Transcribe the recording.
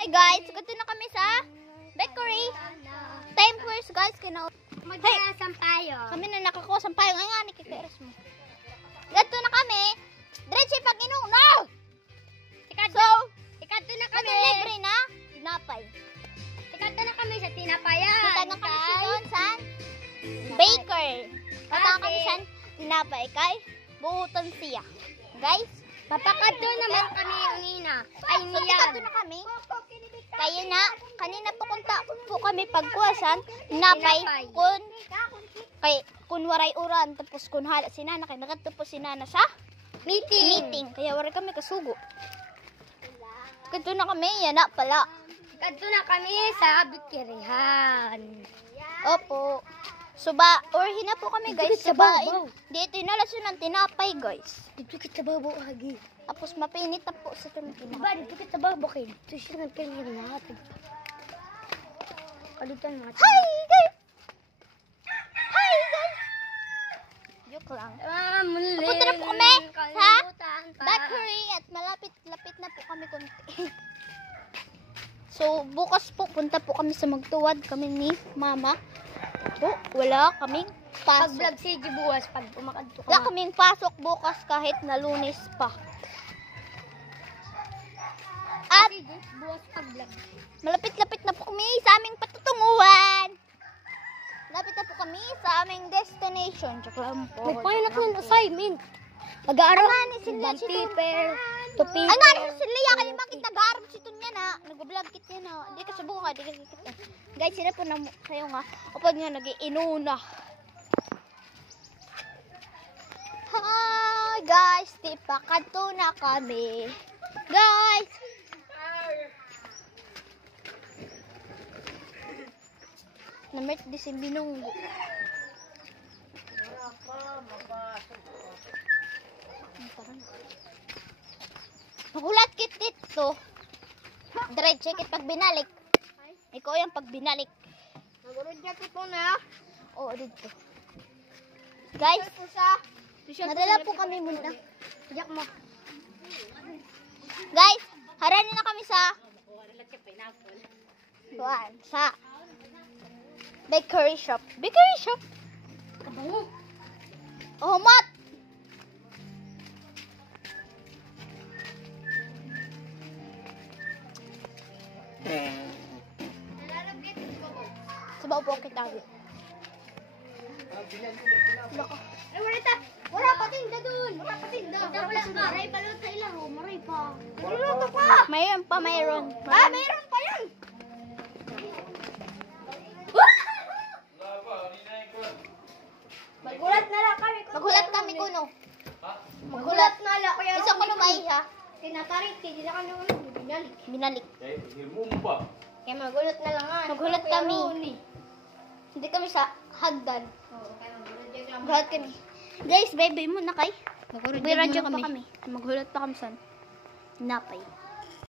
Hi guys, ganito na kami sa bakery. Time first guys, Magsasampayo. kami na nakakuha sa payong. Ay nga, nikikiras mo. Ganito na kami. Diretso pag inuna. So, Ikato na kami kami. libre na tinapay. Ikato na kami sa tinapayan. Kita na kami sa doon sa baker. Kita kami sa tinapay kay buutan siya. Guys, Papakato naman kami unina. Ay so niyan. dito na kami. Kaya na, kanina po kami pagkuwasan, napay kun waray uran, tapos kun hala si Nana, kaya nakatapos si Nana sa meeting. Kaya waray kami kasugo. Ganito na kami, yan na pala. Ikato na kami sa bikirihan. Opo. Suba, or hina po kami guys, Dito kita subain. babaw. Dito inalasun ng tinapay guys. Dito kita babaw agi. Tapos mapinit na po sa itong Diba, tinapay. dito kita babaw kayo. Dito siya nagkanya natin. Kalutan mga Hi guys! Hi guys! Joke lang. Muli. Punta na po kami sa Kalimutan pa. bakery at malapit na po kami konti. So, bukas po, punta po kami sa Magtuwad, kami ni Mama. Po, wala kaming pasok. Pag-vlog si buwas pag umakadto Wala ka. kaming pasok bukas kahit na Lunes pa. At Buwas pag-vlog. malapit-lapit na po kami sa aming patutunguhan. Malapit na po kami sa aming destination. Tsaka lang po. Nagpahin ako ng assignment. Mag-aaral. Ano ni sila si paper. To paper. Ay nga rin sila ya kali makita nag-aaral si Tunya na. Nag-vlog kit yan na. Hindi ka subukan, hindi ka kita. Guys, sila po na kayo nga. Upag nga nag-iinuna. Hi guys, di pa kanto na kami. Guys. Namit di si Binonggo. Magulat kit dito. Diretso kit pag binalik. Ikaw yung pag binalik. Nagulod niya po na. Oo, dito. Guys, nadala po kami muna. Yak mo. Guys, haranin na kami sa sa bakery shop. Bakery shop. Kabango. Oh, mat. Sabaw po kita. Loko. Ay, wala ta. Wala pa tinda dun. Wala pa tinda. Wala ka. Maray pa lang sa ilang. Maray pa. Wala pa. Mayroon pa, mayroon. Mayroon pa yan. Magulat na lang kami. Magulat kami kuno. Magulat na lang. Kaya Isa ko lumay ha. tinatarik. Hindi na kami binalik. Binalik. Kaya magulat na lang nga. Magulat kami. Hindi kami sa hagdan. Magulat kami. Guys, bye-bye muna kay. May radyo pa kami. Maghulat pa kami sa napay.